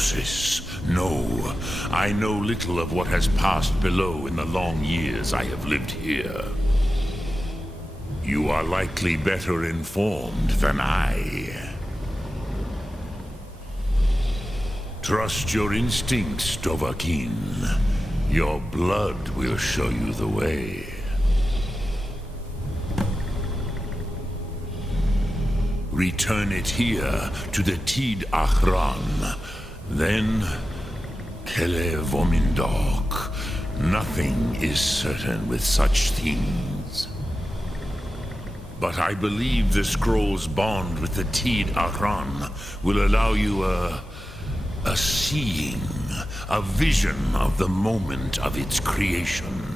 Gnosis. No, I know little of what has passed below in the long years I have lived here. You are likely better informed than I. Trust your instincts, Dovahkiin. Your blood will show you the way. Return it here to the Tid Achran. Then, Kele Vomindok. Nothing is certain with such things. But I believe the scroll's bond with the Tid Achran will allow you a seeing, a vision of the moment of its creation.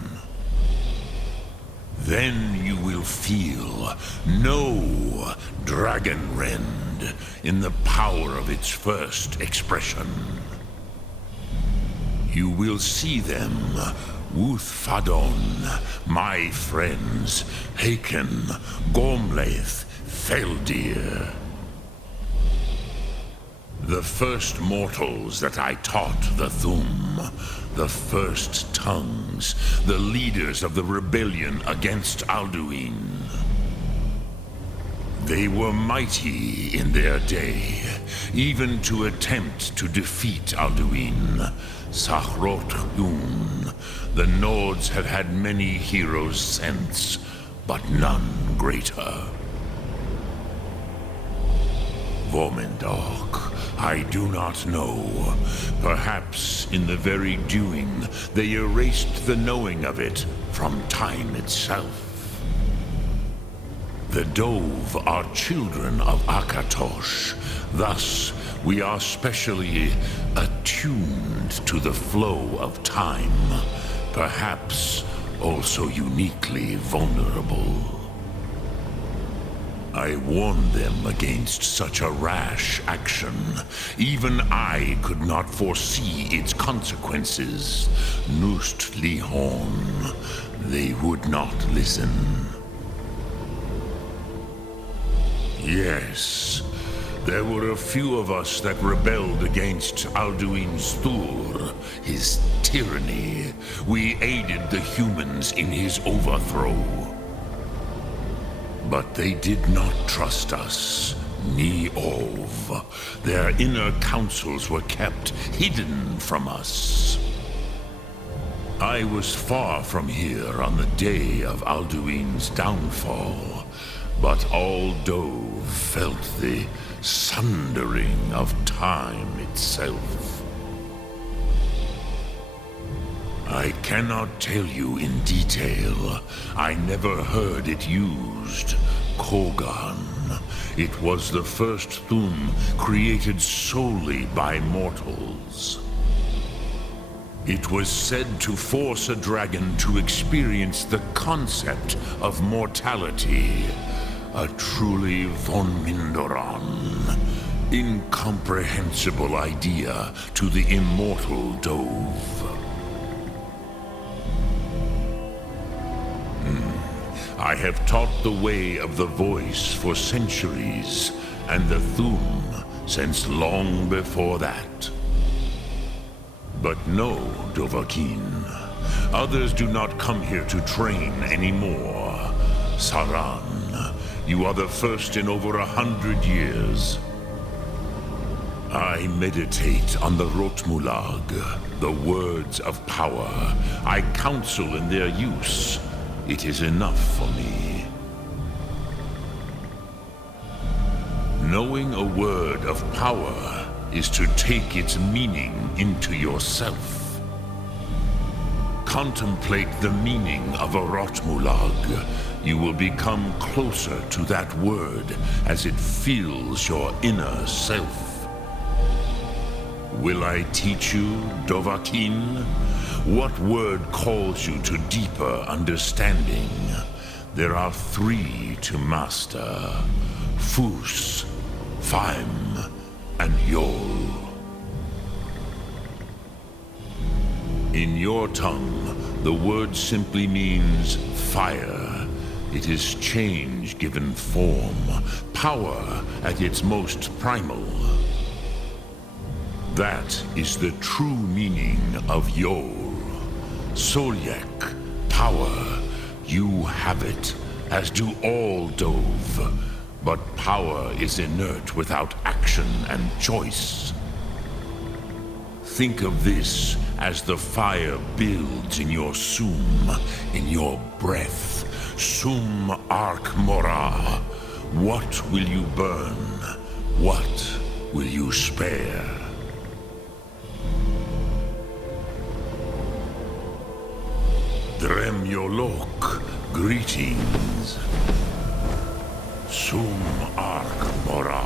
Then you will feel, know Dragonrend in the power of its first expression. You will see them, Wuthfadon, my friends, Haken, Gormlaith, Feldir. The first mortals that I taught the Thum, the first tongues, the leaders of the rebellion against Alduin. They were mighty in their day, even to attempt to defeat Alduin. Sahrot Yun. The Nords have had many heroes since, but none greater. Vomindok, I do not know. Perhaps in the very doing, they erased the knowing of it from time itself. The Dove are children of Akatosh. Thus, we are specially attuned to the flow of time. Perhaps also uniquely vulnerable. I warned them against such a rash action. Even I could not foresee its consequences. Nust Lihon, they would not listen. Yes, there were a few of us that rebelled against Alduin Stur, his tyranny. We aided the humans in his overthrow. But they did not trust us, ni Ov. Their inner counsels were kept hidden from us. I was far from here on the day of Alduin's downfall, but all Dove felt the sundering of time itself. I cannot tell you in detail. I never heard it used. Kogan. It was the first Thum created solely by mortals. It was said to force a dragon to experience the concept of mortality. A truly von Mindoran. Incomprehensible idea to the immortal Dove. I have taught the way of the voice for centuries, and the Thum since long before that. But no, Dovahkiin. Others do not come here to train anymore. Saran, you are the first in over 100 years. I meditate on the Rotmulag, the words of power. I counsel in their use. It is enough for me. Knowing a word of power is to take its meaning into yourself. Contemplate the meaning of a Rotmulag. You will become closer to that word as it fills your inner self. Will I teach you, Dovahkiin? What word calls you to deeper understanding? There are 3 to master. Fus, Faim, and Yol. In your tongue, the word simply means fire. It is change given form, power at its most primal. That is the true meaning of Yol. Solyek, power. You have it, as do all Dove. But power is inert without action and choice. Think of this as the fire builds in your sum, in your breath. Sum Arc Mora. What will you burn? What will you spare? Dremyolok, greetings. Sum Arc Mora.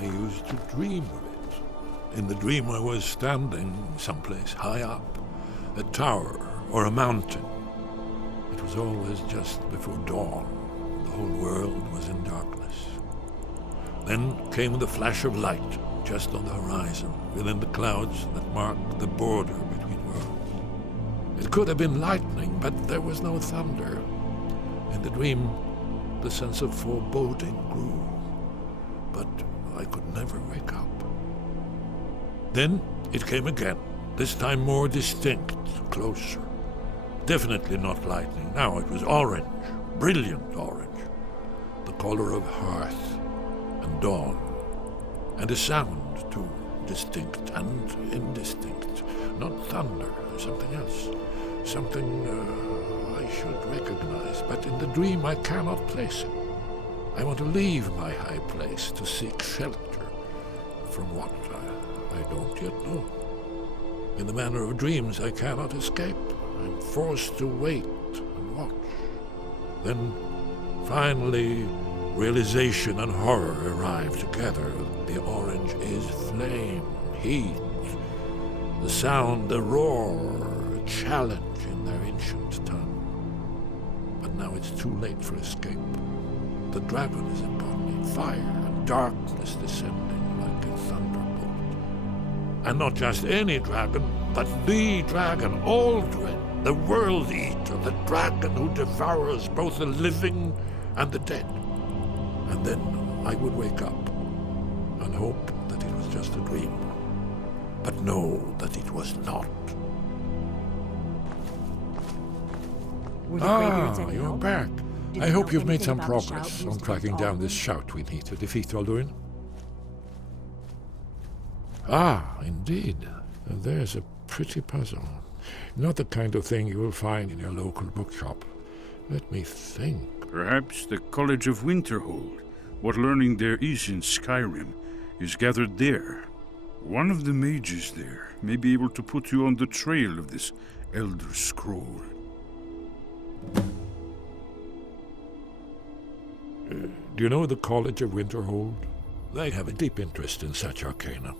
I used to dream of it. In the dream I was standing someplace high up, a tower or a mountain. It was always just before dawn. The whole world was in darkness. Then came the flash of light, just on the horizon, within the clouds that marked the border between worlds. It could have been lightning, but there was no thunder. In the dream, the sense of foreboding grew, but I could never wake up. Then it came again, this time more distinct, closer. Definitely not lightning. Now it was orange, brilliant orange, the color of hearth and dawn, and a sound too, distinct and indistinct. Not thunder, something else. Something I should recognize, but in the dream I cannot place it. I want to leave my high place to seek shelter from what I don't yet know. In the manner of dreams, I cannot escape. I'm forced to wait and watch. Then, finally, realization and horror arrive together. The orange is flame, heat, the sound, a roar, a challenge in their ancient tongue. But now it's too late for escape. The dragon is upon me, fire and darkness descending like a thunderbolt. And not just any dragon, but the dragon, Aldrin, the World Eater, the dragon who devours both the living and the dead. And then I would wake up and hope that it was just a dream. but know that it was not. You're back. I hope you've made some progress on tracking down this shout we need to defeat Alduin. Indeed. There's a pretty puzzle. Not the kind of thing you will find in your local bookshop. Let me think. Perhaps the College of Winterhold. What learning there is in Skyrim is gathered there. One of the mages there may be able to put you on the trail of this Elder Scroll. Do you know the College of Winterhold? They have a deep interest in such arcana.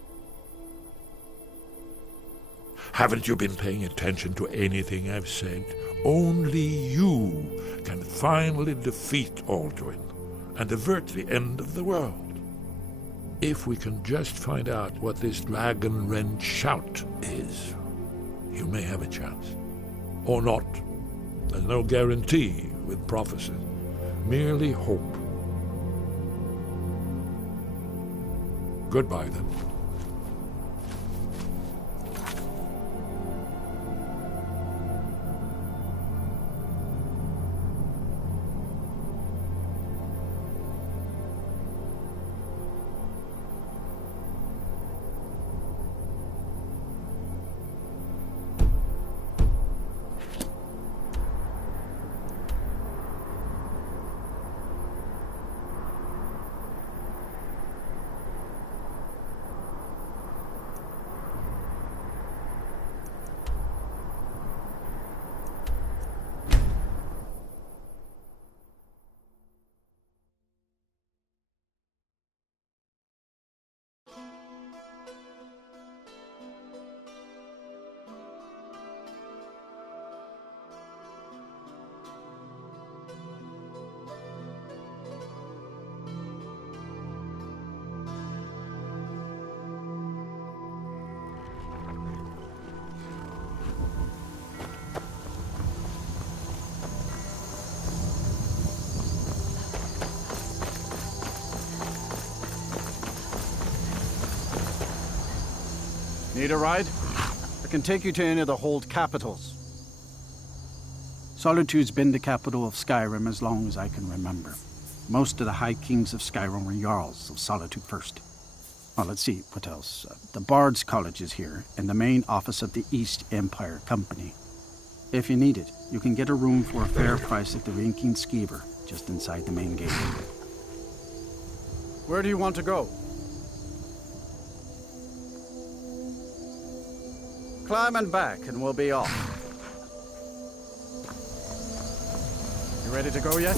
Haven't you been paying attention to anything I've said? Only you can finally defeat Alduin and avert the end of the world. If we can just find out what this dragon-rend shout is, you may have a chance. Or not. There's no guarantee with prophecy. Merely hope. Goodbye, then. Need a ride? I can take you to any of the Hold capitals. Solitude's been the capital of Skyrim as long as I can remember. Most of the High Kings of Skyrim were Jarls of Solitude first. Well, let's see, what else? The Bard's College is here, and the main office of the East Empire Company. If you need it, you can get a room for a fair price at the Rinking Skeever, just inside the main gate. Where do you want to go? Climb and back, and we'll be off. You ready to go yet?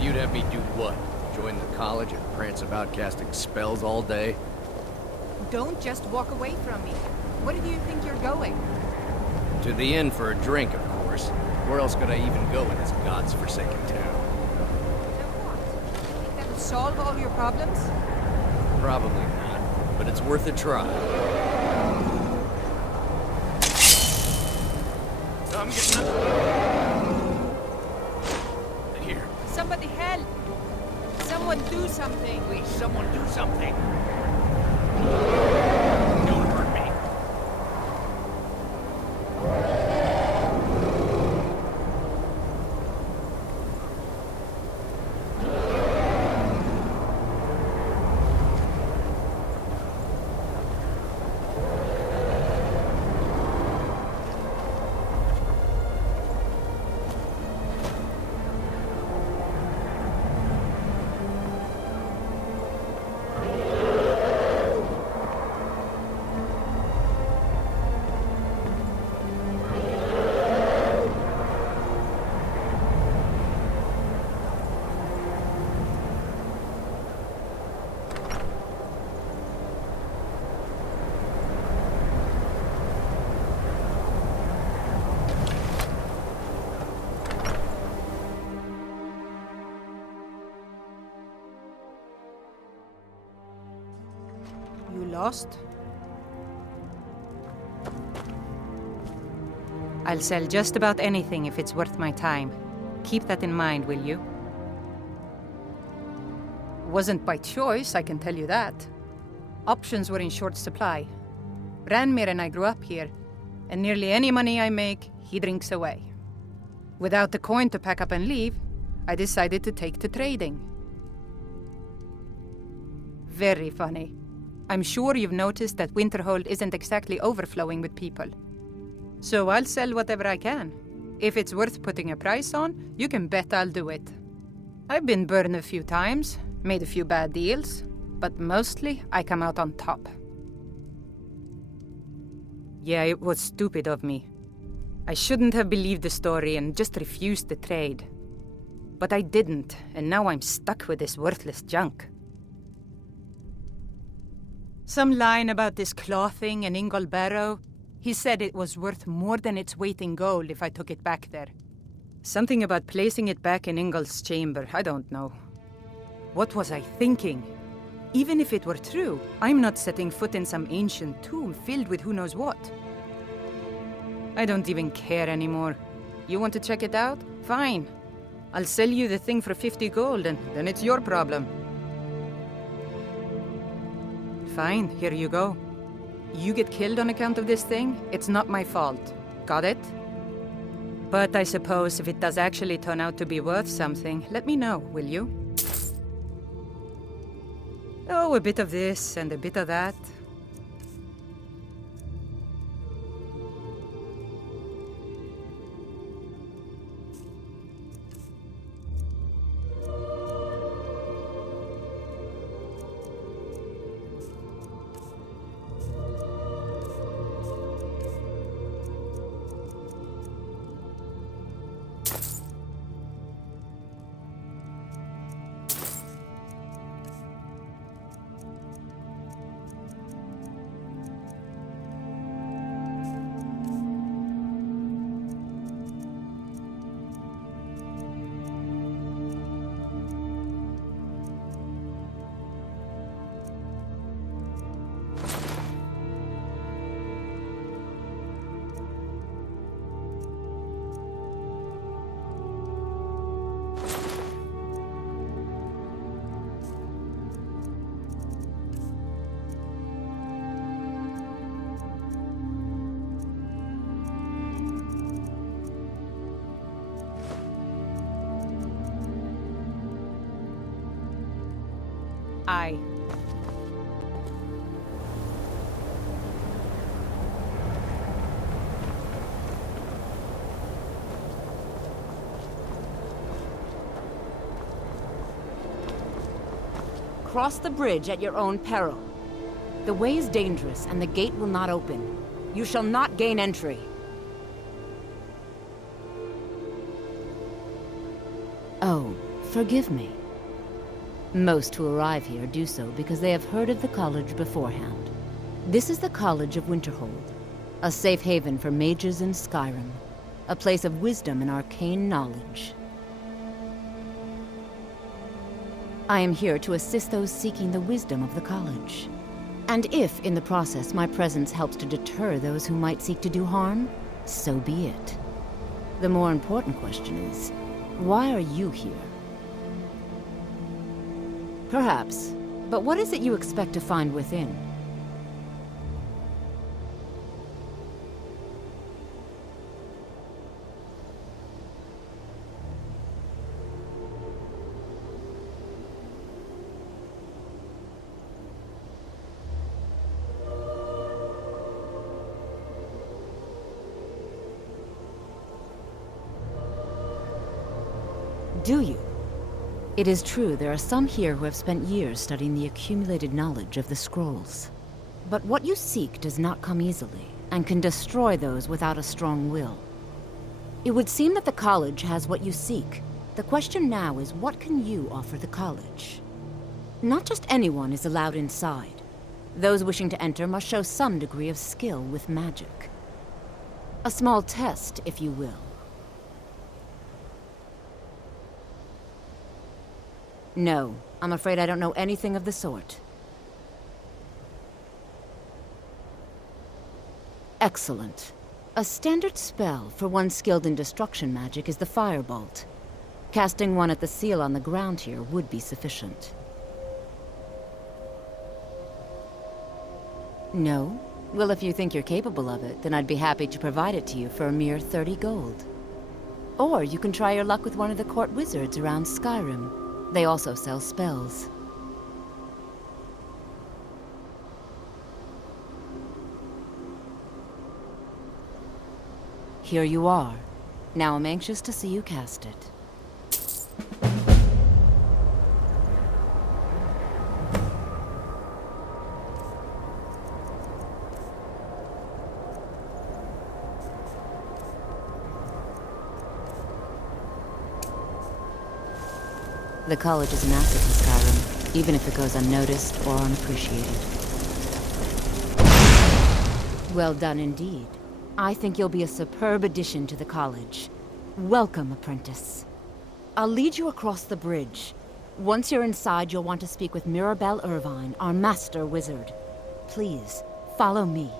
You'd have me do what? Join the college and prance about casting spells all day? Don't just walk away from me. Where do you think you're going? To the inn for a drink, of course. Where else could I even go in this god's-forsaken town? So what? You think that'll solve all your problems? Probably not, but it's worth a try. I'm getting Here. Somebody help! Someone do something! Please, someone do something! Don't hurt me. You lost? I'll sell just about anything if it's worth my time. Keep that in mind, will you? Wasn't by choice, I can tell you that. Options were in short supply. Ranmir and I grew up here, and nearly any money I make, he drinks away. Without the coin to pack up and leave, I decided to take to trading. Very funny. I'm sure you've noticed that Winterhold isn't exactly overflowing with people. So I'll sell whatever I can. If it's worth putting a price on, you can bet I'll do it. I've been burned a few times, made a few bad deals, but mostly I come out on top. Yeah, it was stupid of me. I shouldn't have believed the story and just refused the trade. But I didn't, and now I'm stuck with this worthless junk. Some line about this clothing and Ingol Barrow. He said it was worth more than its weight in gold if I took it back there. Something about placing it back in Ingol's chamber, I don't know. What was I thinking? Even if it were true, I'm not setting foot in some ancient tomb filled with who knows what. I don't even care anymore. You want to check it out? Fine. I'll sell you the thing for 50 gold and then it's your problem. Fine, here you go. You get killed on account of this thing, it's not my fault. Got it? But I suppose if it does actually turn out to be worth something, let me know, will you? Oh, a bit of this and a bit of that. Aye. Cross the bridge at your own peril. The way is dangerous, and the gate will not open. You shall not gain entry. Oh, forgive me. Most who arrive here do so because they have heard of the college beforehand. This is the College of Winterhold, a safe haven for mages in Skyrim, a place of wisdom and arcane knowledge. I am here to assist those seeking the wisdom of the college. And if, in the process, my presence helps to deter those who might seek to do harm, so be it. The more important question is, why are you here? Perhaps, but what is it you expect to find within? Do you? It is true there are some here who have spent years studying the accumulated knowledge of the scrolls. But what you seek does not come easily, and can destroy those without a strong will. It would seem that the college has what you seek. The question now is, what can you offer the college? Not just anyone is allowed inside. Those wishing to enter must show some degree of skill with magic. A small test, if you will. No, I'm afraid I don't know anything of the sort. Excellent. A standard spell for one skilled in destruction magic is the Firebolt. Casting one at the seal on the ground here would be sufficient. No? Well, if you think you're capable of it, then I'd be happy to provide it to you for a mere 30 gold. Or you can try your luck with one of the court wizards around Skyrim. They also sell spells. Here you are. Now I'm anxious to see you cast it. The college is an asset to Skyrim, even if it goes unnoticed or unappreciated. Well done indeed. I think you'll be a superb addition to the college. Welcome, apprentice. I'll lead you across the bridge. Once you're inside, you'll want to speak with Mirabelle Irvine, our master wizard. Please, follow me.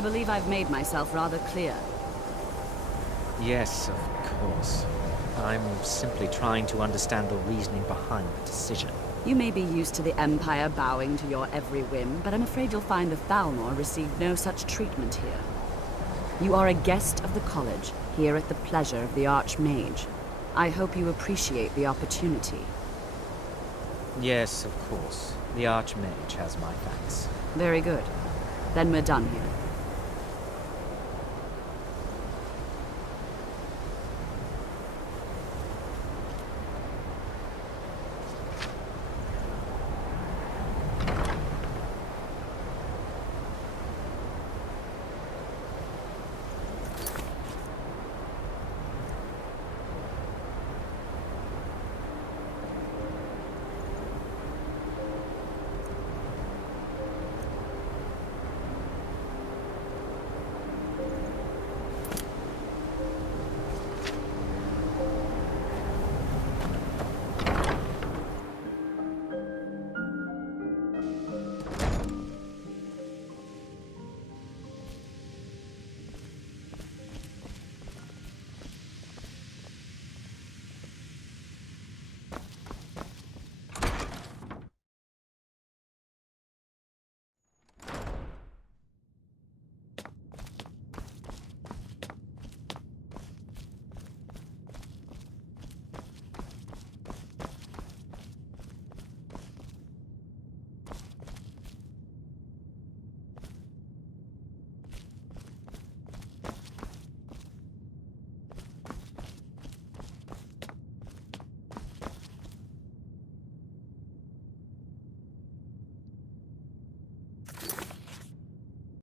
I believe I've made myself rather clear. Yes, of course. I'm simply trying to understand the reasoning behind the decision. You may be used to the Empire bowing to your every whim, but I'm afraid you'll find the Thalmor received no such treatment here. You are a guest of the college, here at the pleasure of the Archmage. I hope you appreciate the opportunity. Yes, of course. The Archmage has my thanks. Very good. Then we're done here.